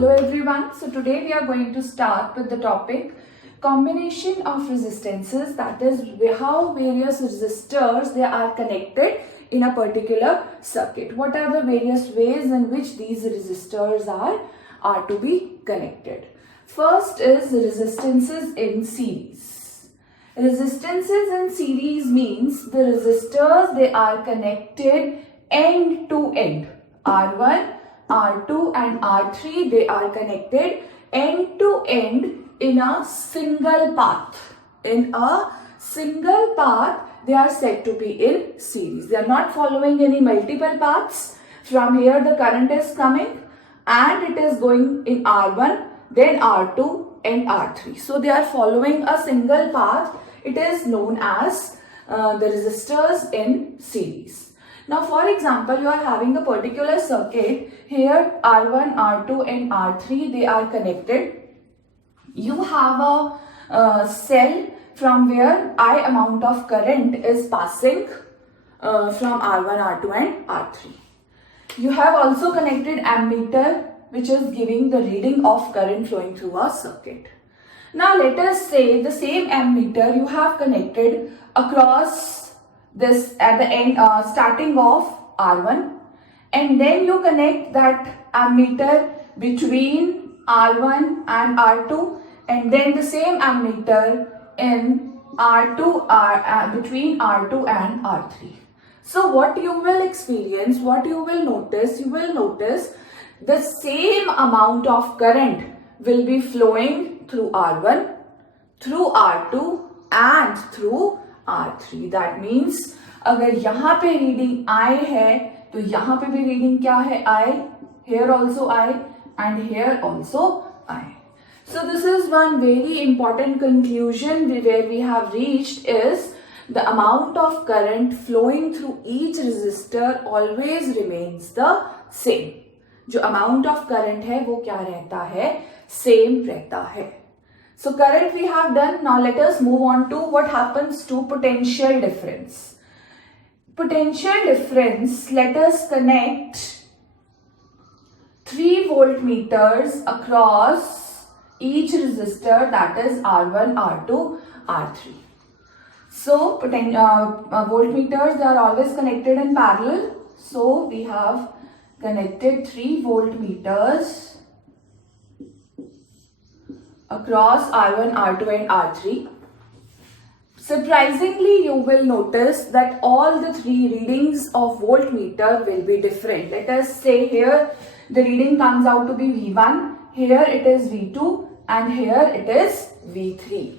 Hello everyone. So today we are going to start with the topic combination of resistances, that is how various resistors they are connected in a particular circuit. What are the various ways in which these resistors are to be connected? First is resistances in series. Resistances in series means the resistors they are connected end to end. R1, R2 and R3 they are connected end to end in a single path. In a single path they are said to be in series. They are not following any multiple paths. From here the current is coming and it is going in R1, then R2 and R3. So they are following a single path. It is known as the resistors in series. Now for example, you are having a particular circuit. Here R1, R2 and R3 they are connected. You have a cell from where I amount of current is passing from R1, R2 and R3. You have also connected ammeter which is giving the reading of current flowing through a circuit. Now let us say the same ammeter you have connected across this at the end starting of R1, and then you connect that ammeter between R1 and R2, and then the same ammeter in R2 between R2 and R3. So what you will experience, what you will notice the same amount of current will be flowing through R1, through R2 and through R3. That means अगर यहाँ पे reading I है तो यहाँ पे भी reading क्या है I, here also I and here also I. So this is one very important conclusion where we have reached is the amount of current flowing through each resistor always remains the same. जो amount of current है वो क्या रहता है, same रहता है. So current we have done. Now let us move on to what happens to potential difference. Potential difference, let us connect 3 voltmeters across each resistor, that is R1, R2, R3. So voltmeters they are always connected in parallel. So we have connected 3 voltmeters across R1, R2 and R3. Surprisingly, you will notice that all the 3 readings of voltmeter will be different. Let us say here the reading comes out to be V1, here it is V2 and here it is V3.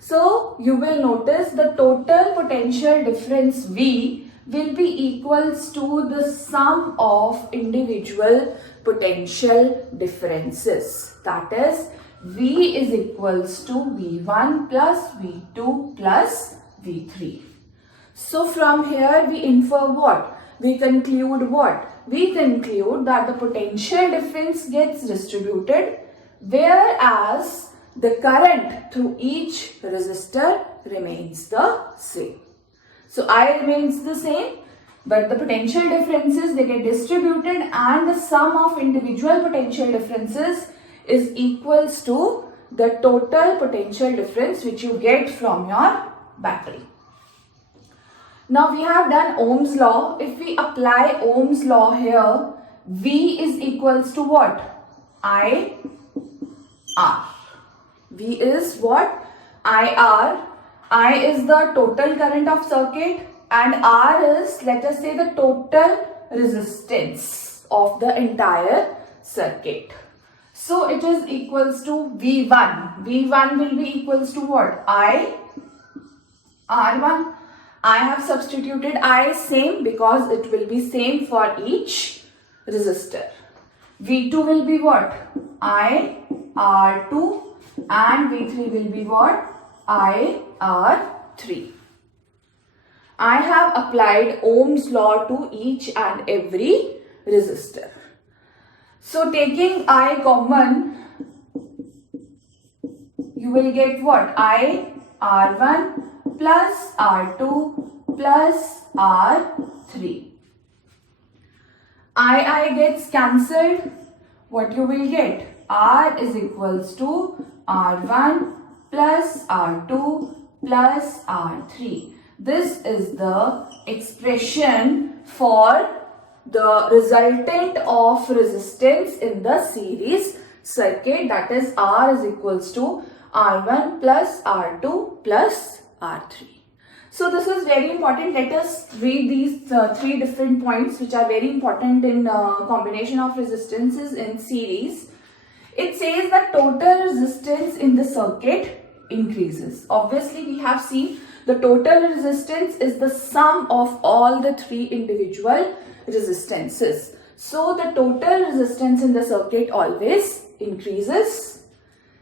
So you will notice the total potential difference V will be equals to the sum of individual potential differences. That is, V is equals to V1 plus V2 plus V3. So from here we infer what? We conclude what? We conclude that the potential difference gets distributed whereas the current through each resistor remains the same. So I remains the same, but the potential differences they get distributed and the sum of individual potential differences is equals to the total potential difference which you get from your battery. Now we have done Ohm's law. If we apply Ohm's law here, V is equals to what? I R. V is what? IR. I is the total current of circuit and R is, let us say, the total resistance of the entire circuit. So it is equals to V1. V1 will be equals to what? I R1. I have substituted I same because it will be same for each resistor. V2 will be what? I R2 and V3 will be what? I R3. I have applied Ohm's law to each and every resistor. So taking I common, you will get what? I R1 plus R2 plus R3. I gets cancelled. What you will get? R is equals to R1 plus R2 plus R3. This is the expression for the resultant of resistance in the series circuit, that is R is equals to R1 plus R2 plus R3. So this is very important. Let us read these three different points which are very important in combination of resistances in series. It says that total resistance in the circuit increases. Obviously, we have seen the total resistance is the sum of all the three individual resistances. So the total resistance in the circuit always increases.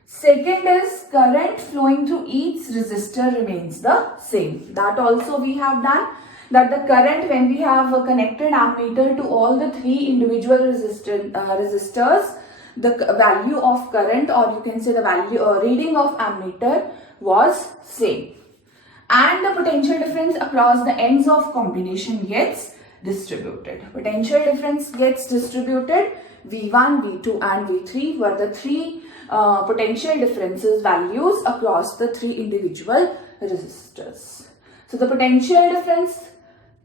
Second is current flowing through each resistor remains the same. That also we have done, that the current, when we have connected ammeter to all the three individual resistors, the value of current, or you can say the value reading of ammeter, was same. And the potential difference across the ends of combination gets distributed. Potential difference gets distributed. V1, V2 and V3 were the three potential differences values across the three individual resistors. So the potential difference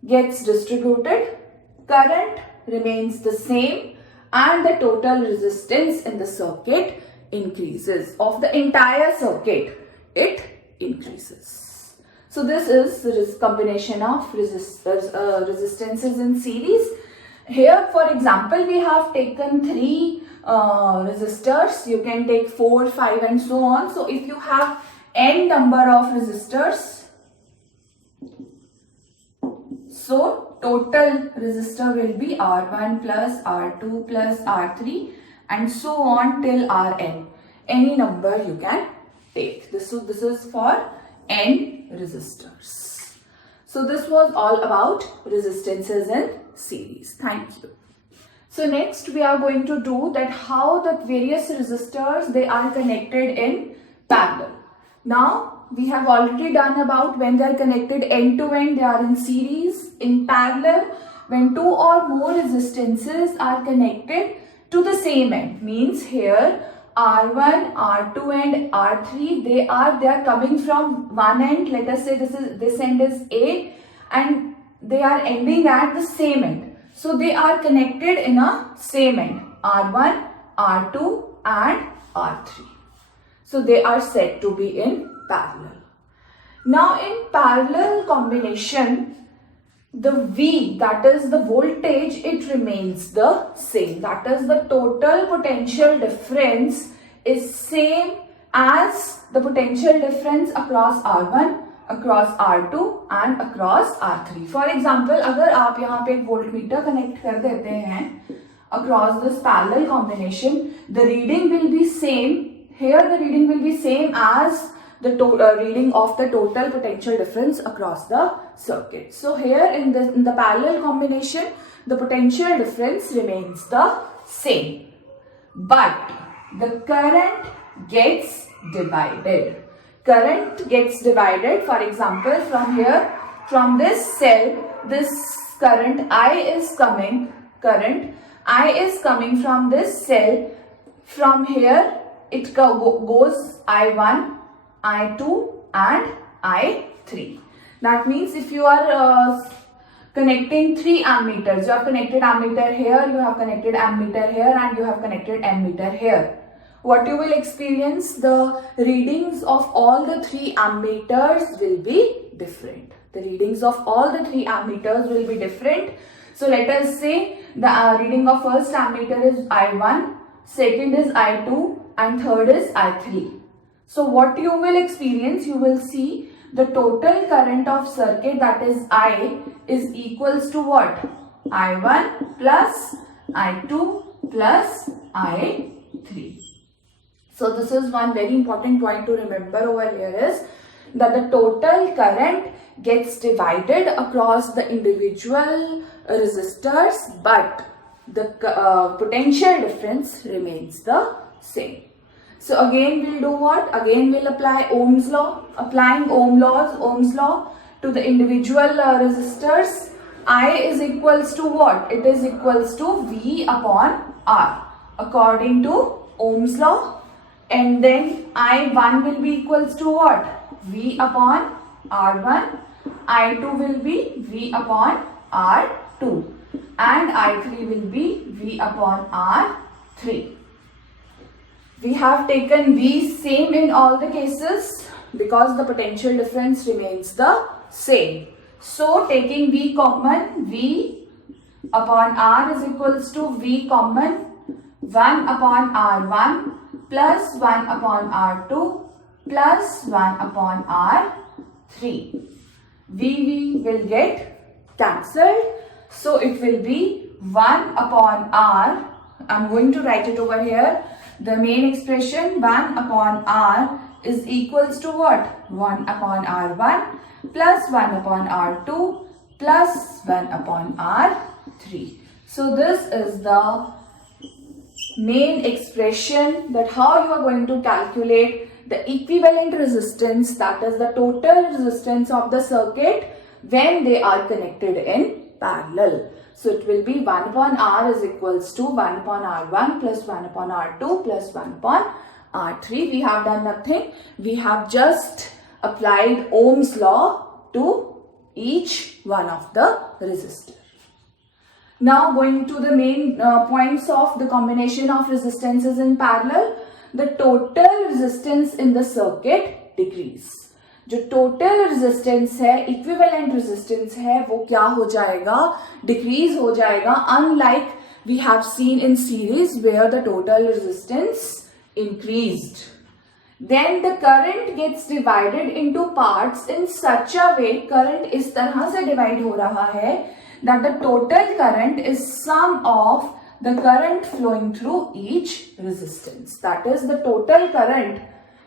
gets distributed, current remains the same, and the total resistance in the circuit increases. Of the entire circuit, it increases. So this is the combination of resistances in series. Here, for example, we have taken three resistors. You can take 4, 5 and so on. So if you have n number of resistors, so total resistor will be R1 plus R2 plus R3 and so on till Rn. Any number you can take. This is for n resistors. So this was all about resistances in series. Thank you. So next we are going to do that how the various resistors, they are connected in parallel. Now we have already done about when they are connected end to end, they are in series. In parallel, when two or more resistances are connected to the same end, means here R1, R2 and R3, they are coming from one end. Let us say this end is A and they are ending at the same end. So they are connected in a same end, R1, R2 and R3. So they are said to be in parallel. Now in parallel combination, the V, that is the voltage, it remains the same. That is the total potential difference is same as the potential difference across R1, across R2 and across R3. For example, अगर आप यहाँ पे एक voltmeter connect कर देते हैं across this parallel combination, the reading will be same. Here the reading will be same as the reading of the total potential difference across the circuit. So here in the parallel combination, the potential difference remains the same, but the current gets divided. Current gets divided. For example, from here, from this cell, this current I is coming. Current I is coming from this cell. From here, it goes I1, I2 and I3. That means if you are connecting 3 ammeters, you have connected ammeter here, you have connected ammeter here and you have connected ammeter here. What you will experience, the readings of all the 3 ammeters will be different. The readings of all the 3 ammeters will be different. So let us say the reading of first ammeter is I1, second is I2 and third is I3. So what you will experience, you will see the total current of circuit, that is I, is equals to what? I1 plus I2 plus I3. So this is one very important point to remember over here is that the total current gets divided across the individual resistors, but the potential difference remains the same. So again we'll do what? Again we'll apply Ohm's law. Applying Ohm's law to the individual resistors. I is equals to what? It is equals to V upon R according to Ohm's law, and then I1 will be equals to what? V upon R1, I2 will be V upon R2, and I3 will be V upon R3. We have taken V same in all the cases because the potential difference remains the same. So taking V common, V upon R is equals to V common 1 upon R1 plus 1 upon R2 plus 1 upon R3. V will get cancelled. So it will be 1 upon R. I'm going to write it over here. The main expression 1 upon R is equals to what? 1 upon R1 plus 1 upon R2 plus 1 upon R3. So this is the main expression, that how you are going to calculate the equivalent resistance, that is the total resistance of the circuit when they are connected in parallel. So it will be 1 upon R is equals to 1 upon R1 plus 1 upon R2 plus 1 upon R3. We have done nothing. We have just applied Ohm's law to each one of the resistors. Now going to the main points of the combination of resistances in parallel. The total resistance in the circuit decrease. जो total resistance है, equivalent resistance है, वो क्या हो जाएगा? Decrease हो जाएगा. Unlike we have seen in series where the total resistance increased. Then the current gets divided into parts in such a way, current इस तरह से डिवाइड हो रहा है that the total current is sum of the current flowing through each resistance. That is, the total current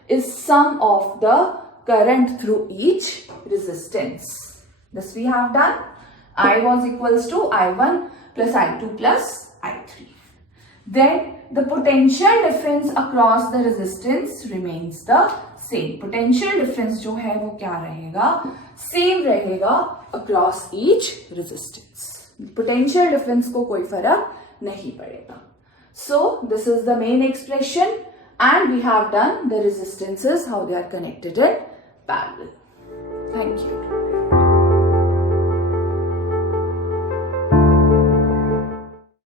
is sum of the current through each resistance. This we have done. I was equals to I1 plus I2 plus I3. Then the potential difference across the resistance remains the same. Potential difference जो है वो क्या रहेगा? Same रहेगा across each resistance. Potential difference को कोई फर्क नहीं पड़ेगा. So this is the main expression, and we have done the resistances, how they are connected in parallel. Thank you.